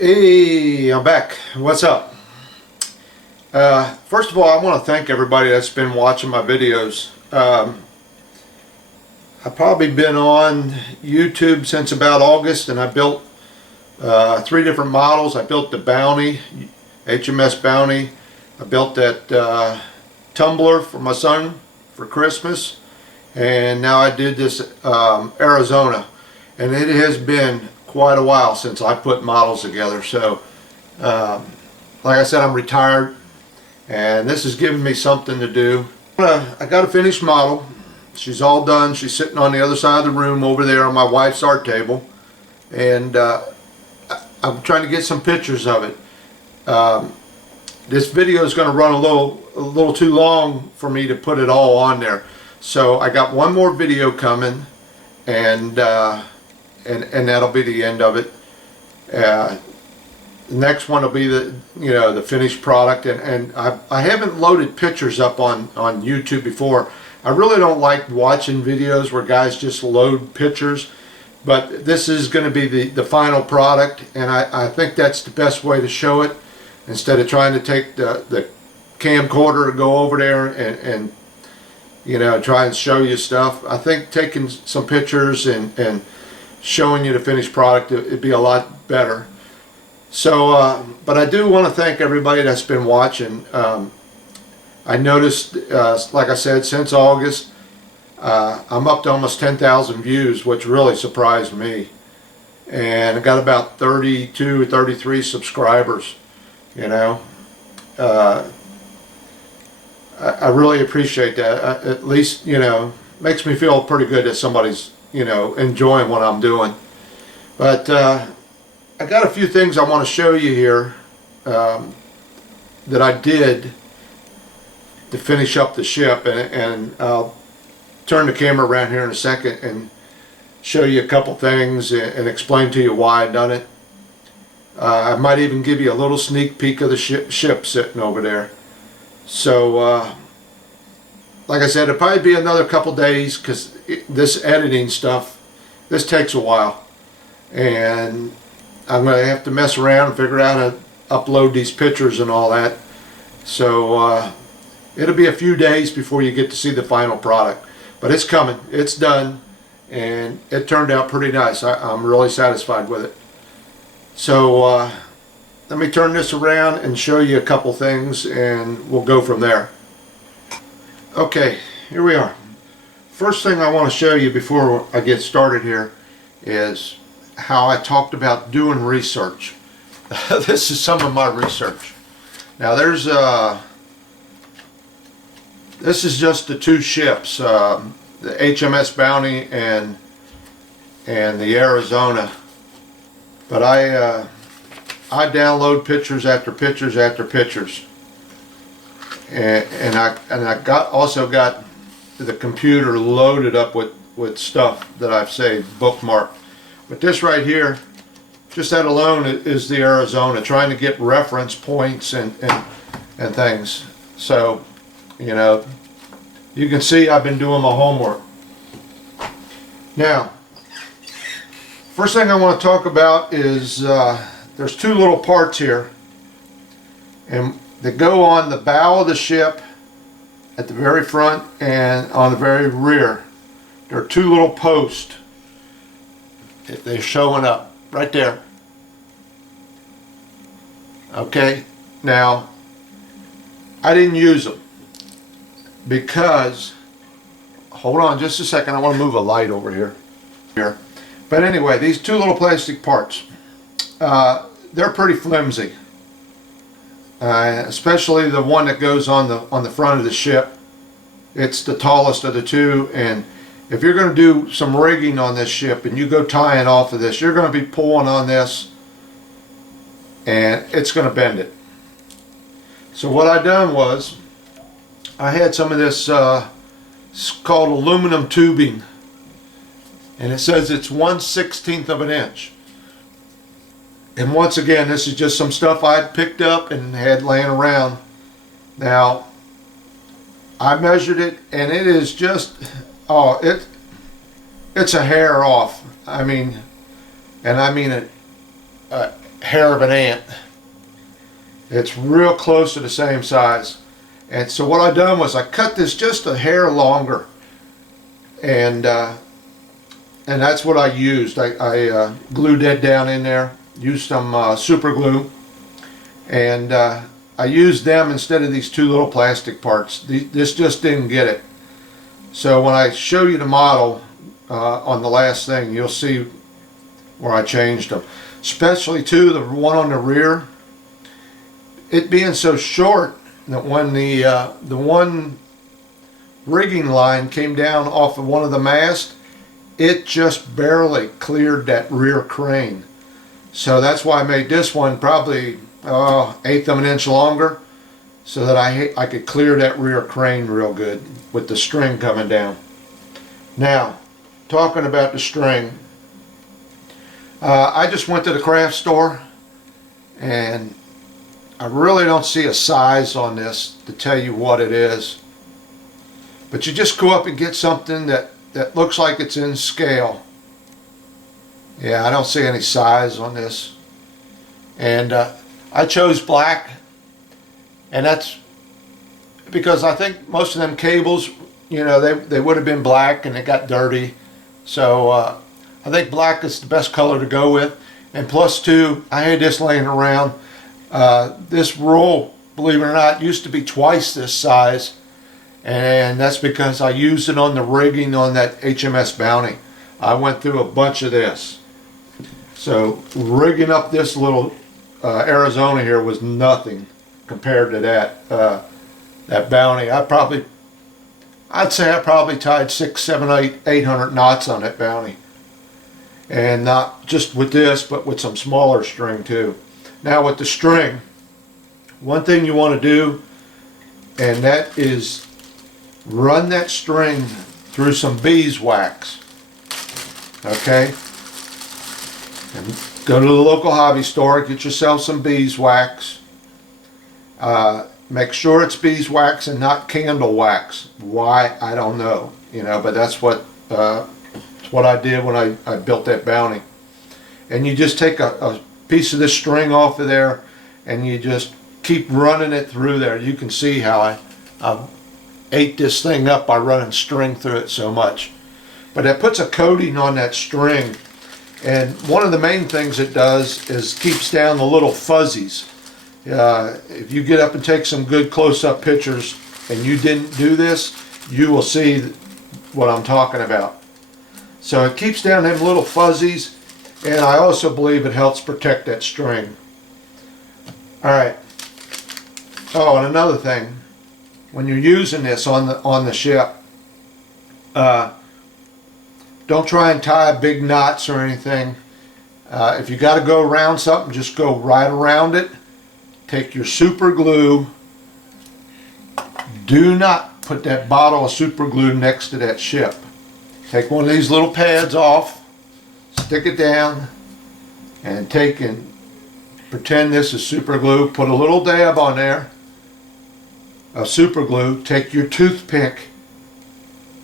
Hey, I'm back. What's up? First of all, I want to thank everybody that's been watching my videos. I've probably been on YouTube since about August, and I built 3 different models. I built the Bounty, HMS Bounty. I built that tumbler for my son for Christmas, and now I did this Arizona, and it has been quite a while since I put models together. So like I said, I'm retired, and this is giving me something to do. I got a finished model. She's all done. She's sitting on the other side of the room over there on my wife's art table, and I'm trying to get some pictures of it. This video is going to run a little too long for me to put it all on there, so I got one more video coming, and that'll be the end of it. The next one will be the finished product, and I haven't loaded pictures up on YouTube before. I really don't like watching videos where guys just load pictures, but this is going to be the final product, and I think that's the best way to show it, instead of trying to take the camcorder and go over there and try and show you stuff. I think taking some pictures and showing you the finished product, it'd be a lot better. So but I do want to thank everybody that's been watching. I noticed, like I said, since August, I'm up to almost 10,000 views, which really surprised me. And I got about 32 or 33 subscribers. I really appreciate that. At least, makes me feel pretty good that somebody's, enjoying what I'm doing. But I got a few things I want to show you here that I did to finish up the ship, and I'll turn the camera around here in a second and show you a couple things and explain to you why I done it. I might even give you a little sneak peek of the ship sitting over there. So like I said, it'll probably be another couple days, because this editing stuff, this takes a while, and I'm going to have to mess around and figure out how to upload these pictures and all that. So it'll be a few days before you get to see the final product, but it's coming, it's done, and it turned out pretty nice. I'm really satisfied with it. So let me turn this around and show you a couple things, and we'll go from there. Okay, here we are. First thing I want to show you before I get started here is how I talked about doing research. This is some of my research. Now this is just the 2 ships, the HMS Bounty and the Arizona. But I download pictures after pictures after pictures, and I also got the computer loaded up with stuff that I've saved, bookmarked. But this right here, just that alone, is the Arizona, trying to get reference points and things. So you can see I've been doing my homework. Now, first thing I want to talk about is there's 2 little parts here, and they go on the bow of the ship at the very front and on the very rear. There are 2 little posts. If they're showing up right there. Okay, now I didn't use them because, hold on just a second, I want to move a light over here. But anyway, these 2 little plastic parts, they're pretty flimsy, especially the one that goes on the front of the ship. It's the tallest of the 2, and if you're going to do some rigging on this ship and you go tying off of this, you're going to be pulling on this, and it's going to bend it. So what I done was, I had some of this it's called aluminum tubing, and it says it's 1/16 of an inch. And once again, this is just some stuff I picked up and had laying around. Now, I measured it, and it is just, it's a hair off. I mean, and I mean it hair of an ant. It's real close to the same size. And so what I done was I cut this just a hair longer, and that's what I used. I glued that down in there, used some super glue, and I used them instead of these two little plastic parts. This just didn't get it. So when I show you the model on the last thing, you'll see where I changed them. Especially too, the one on the rear, it being so short that when the one rigging line came down off of one of the masts, it just barely cleared that rear crane. So that's why I made this one probably eighth of an inch longer, so that I could clear that rear crane real good with the string coming down. Now, talking about the string, I just went to the craft store, and I really don't see a size on this to tell you what it is. But you just go up and get something that looks like it's in scale. Yeah, I don't see any size on this. And I chose black, and that's because I think most of them cables, you know, they would have been black and it got dirty. So I think black is the best color to go with. And plus two, I had this laying around. This roll, believe it or not, used to be twice this size, and that's because I used it on the rigging on that HMS Bounty. I went through a bunch of this. So rigging up this little Arizona here was nothing compared to that Bounty. I'd say I probably tied 6, 7, 800 knots on that Bounty, and not just with this, but with some smaller string too. Now with the string, one thing you want to do, and that is run that string through some beeswax. Okay? And go to the local hobby store, get yourself some beeswax. Make sure it's beeswax and not candle wax. Why, I don't know. You know, but that's what I did when I built that Bounty. And you just take a piece of this string off of there, and you just keep running it through there. You can see how I ate this thing up by running string through it so much. But that puts a coating on that string, and one of the main things it does is keeps down the little fuzzies. If you get up and take some good close-up pictures and you didn't do this, you will see what I'm talking about. So it keeps down them little fuzzies, and I also believe it helps protect that string. Alright. Oh, and another thing, when you're using this on the ship, don't try and tie big knots or anything. If you got to go around something, just go right around it. Take your super glue. Do not put that bottle of super glue next to that ship. Take one of these little pads off, stick it down, and take and pretend this is super glue. Put a little dab on there of super glue. Take your toothpick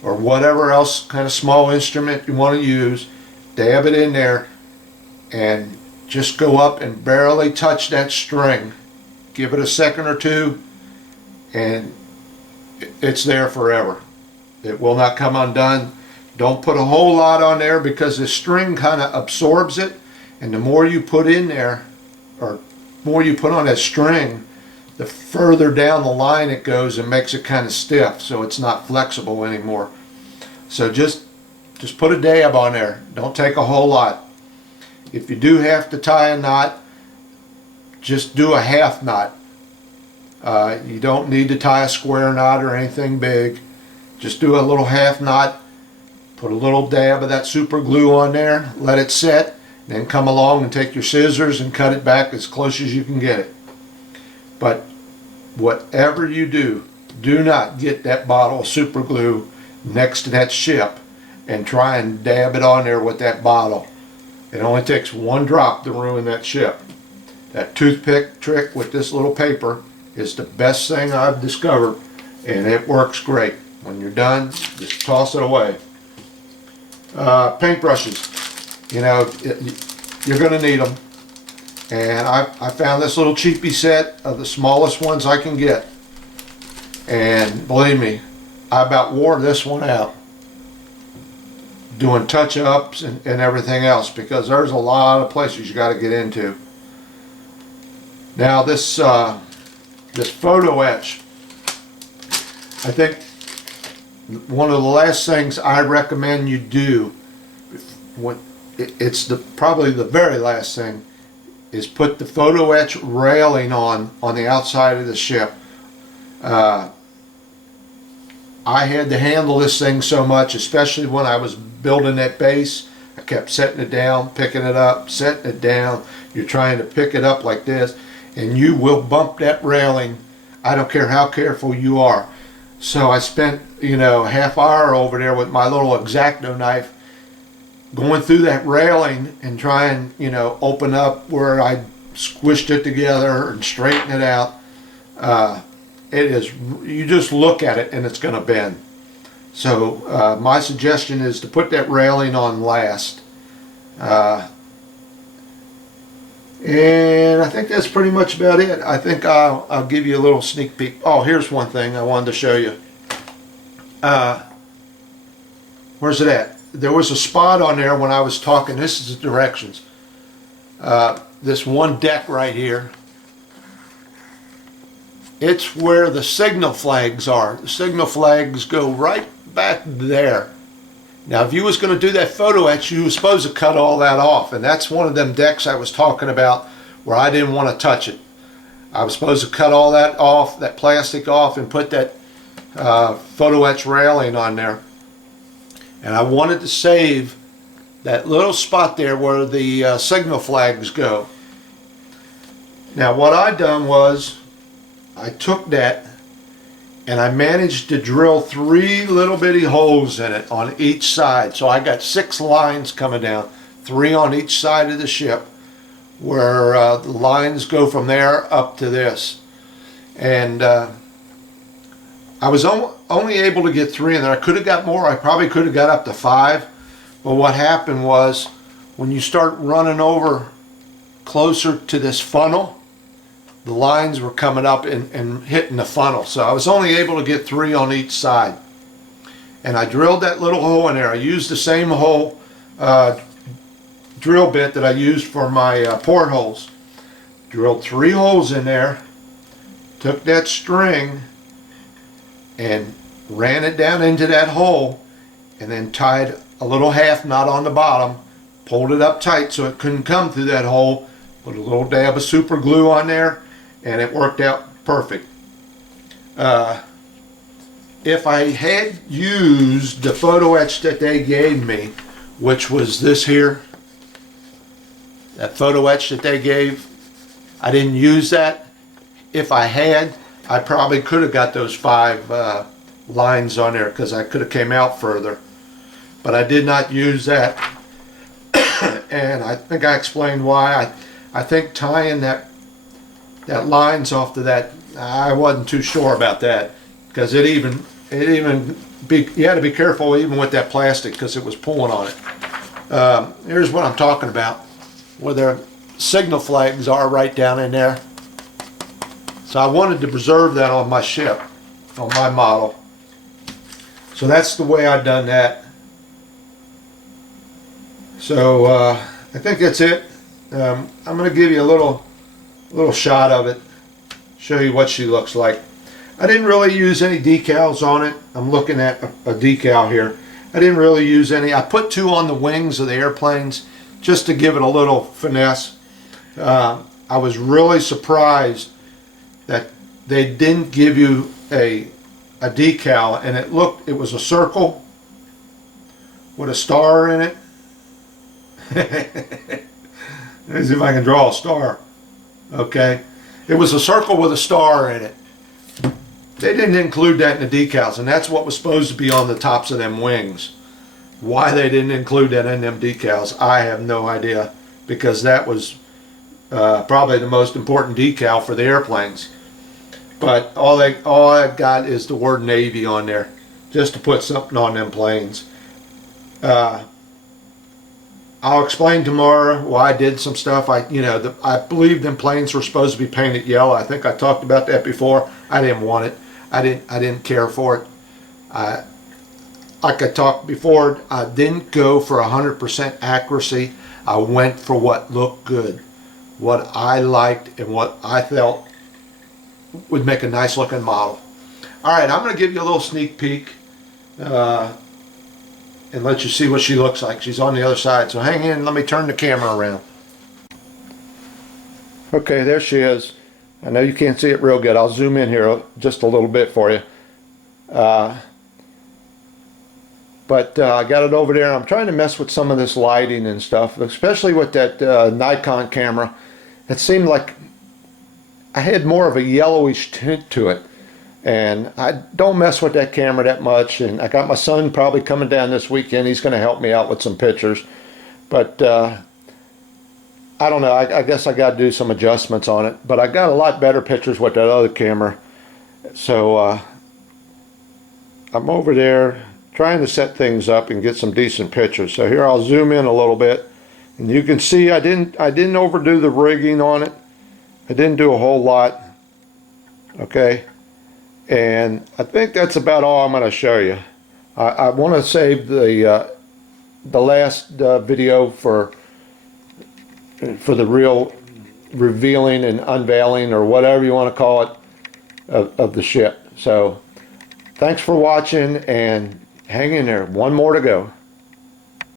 or whatever else kind of small instrument you want to use, dab it in there, and just go up and barely touch that string. Give it a second or two, and it's there forever. It will not come undone. Don't put a whole lot on there, because the string kind of absorbs it, and the more you put in there, or more you put on that string, the further down the line it goes and makes it kind of stiff, so it's not flexible anymore. So just put a dab on there. Don't take a whole lot. If you do have to tie a knot, just do a half knot. You don't need to tie a square knot or anything big. Just do a little half knot. Put a little dab of that super glue on there, let it set, then come along and take your scissors and cut it back as close as you can get it. But whatever you do, do not get that bottle of super glue next to that ship and try and dab it on there with that bottle. It only takes one drop to ruin that ship. That toothpick trick with this little paper is the best thing I've discovered, and it works great. When you're done, just toss it away. Paintbrushes, you know, you're going to need them. And I found this little cheapy set of the smallest ones I can get. And believe me, I about wore this one out doing touch-ups and everything else, because there's a lot of places you got to get into. Now this this photo etch, I think one of the last things I recommend you do, it's probably the very last thing, is put the photo etch railing on the outside of the ship. I had to handle this thing so much, especially when I was building that base. I kept setting it down, picking it up, setting it down. You're trying to pick it up like this, and you will bump that railing. I don't care how careful you are. So I spent, you know, a half hour over there with my little X-Acto knife, going through that railing and trying, you know, open up where I squished it together and straighten it out. It is, you just look at it and it's going to bend. So my suggestion is to put that railing on last. And I think that's pretty much about it. I think I'll give you a little sneak peek. Oh, here's one thing I wanted to show you. Where's it at? There was a spot on there when I was talking. This is the directions. This one deck right here. It's where the signal flags are. The signal flags go right back there. Now, if you was going to do that photo etch, you were supposed to cut all that off. And that's one of them decks I was talking about where I didn't want to touch it. I was supposed to cut all that off, that plastic off, and put that photo etch railing on there. And I wanted to save that little spot there where the signal flags go. Now, what I done was I took that and I managed to drill 3 little bitty holes in it on each side. So I got 6 lines coming down, 3 on each side of the ship, where the lines go from there up to this. And I was only able to get 3 in there. I could have got more. I probably could have got up to 5. But what happened was, when you start running over closer to this funnel, the lines were coming up and hitting the funnel. So I was only able to get 3 on each side. And I drilled that little hole in there. I used the same hole drill bit that I used for my portholes. Drilled 3 holes in there, took that string and ran it down into that hole, and then tied a little half knot on the bottom, pulled it up tight so it couldn't come through that hole, put a little dab of super glue on there, and it worked out perfect. If I had used the photo etch that they gave me, which was this here, that photo etch that they gave, I didn't use that. If I had, I probably could have got those 5 lines on there, because I could have came out further. But I did not use that. And I think I explained why. I think tying that lines off to that, I wasn't too sure about that, because you had to be careful even with that plastic, because it was pulling on it. Here's what I'm talking about, where their signal flags are right down in there. So I wanted to preserve that on my ship, on my model. So that's the way I've done that. So I think that's it. I'm going to give you a little shot of it, show you what she looks like. I didn't really use any decals on it. I'm looking at a decal here. I didn't really use any. I put 2 on the wings of the airplanes just to give it a little finesse. I was really surprised that they didn't give you a decal, and it was a circle with a star in it. Let's see if I can draw a star. Okay, it was a circle with a star in it. They didn't include that in the decals, and that's what was supposed to be on the tops of them wings. Why they didn't include that in them decals, I have no idea, because that was probably the most important decal for the airplanes. But all I got is the word Navy on there, just to put something on them planes. I'll explain tomorrow why I did some stuff. I believe them planes were supposed to be painted yellow. I think I talked about that before. I didn't want it. I didn't care for it. Like I talked before, I didn't go for 100% accuracy. I went for what looked good, what I liked, and what I felt would make a nice looking model. All right, I'm going to give you a little sneak peek and let you see what she looks like. She's on the other side, so hang in. Let me turn the camera around. Okay, there she is. I know you can't see it real good. I'll zoom in here just a little bit for you. But I got it over there. I'm trying to mess with some of this lighting and stuff, especially with that Nikon camera. It seemed like I had more of a yellowish tint to it. And I don't mess with that camera that much. And I got my son probably coming down this weekend. He's going to help me out with some pictures. But I don't know. I guess I got to do some adjustments on it. But I got a lot better pictures with that other camera. So I'm over there trying to set things up and get some decent pictures. So here I'll zoom in a little bit, and you can see I didn't overdo the rigging on it. I didn't do a whole lot. Okay, and I think that's about all I'm going to show you. I want to save the last video for the real revealing and unveiling, or whatever you want to call it, of the ship. So thanks for watching, and hang in there. One more to go.